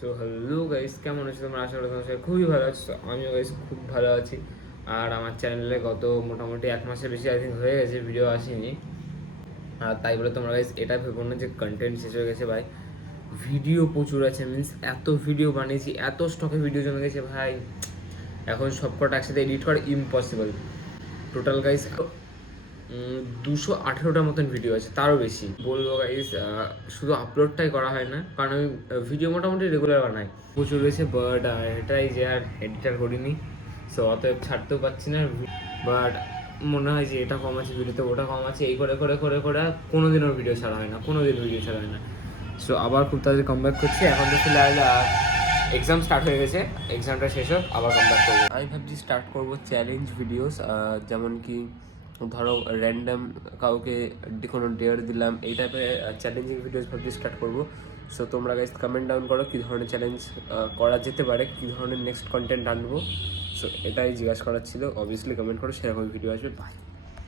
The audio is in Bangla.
সো হ্যালো গাইস, কেমন আছো তোমরা? আশা করি তোমার সবাই খুবই ভালো আছো। So, আমিও গাইস খুব ভালো আছি। আর আমার চ্যানেলে গত মোটামুটি 1 মাসের বেশি আই থিঙ্ক হয়ে গেছে ভিডিও আসেনি। আর তাই বলে তোমরা গাইস এটা ভেবো না যে কন্টেন্ট শেষ হয়ে গেছে। ভাই ভিডিও প্রচুর আছে, মিন্স এত ভিডিও বানিয়েছি, এত স্টকে ভিডিও জমে গেছে ভাই, এখন সবকটা একসাথে এডিট করা ইম্পসিবল। টোটাল গাইস 218টার মতন ভিডিও আছে, তারও বেশি বলবো গাইস। শুধু আপলোডটাই করা হয় না, কারণ আমি ভিডিও মোটামুটি রেগুলার বানাই। প্রচুর রয়েছে, বাট এটাই যে আর এডিটার করিনি, সো অতএব ছাড়তেও পারছি না। বাট মনে হয় যে এটা কম আছে ভিডিওতে, ওটা কম আছে, এই করে করে করে করে কোনোদিনও ভিডিও ছাড়া হয় না, কোনোদিন ভিডিও ছাড়া হয় না। সো আবার খুব তাড়াতাড়ি কমব্যাক করছি। এখন তো ফিলহাল এক্সাম স্টার্ট হয়ে গেছে, এক্সামটা শেষ হোক আবার কমব্যাক করবো। আমি ভাবছি স্টার্ট করবো চ্যালেঞ্জ ভিডিওস, যেমন কি ধরো র্যান্ডম কাউকে কোনো ডেয়ার দিলাম, এই টাইপের চ্যালেঞ্জিং ভিডিওস ভাবছি স্টার্ট করবো। সো তোমরা গাইস কমেন্ট ডাউন করো কী ধরনের চ্যালেঞ্জ করা যেতে পারে, কী ধরনের নেক্সট কন্টেন্ট আনবো। সো এটাই জিজ্ঞাসা করার ছিল, অবভিয়াসলি কমেন্ট করো, সেরকম ভিডিও আসবে। বাই।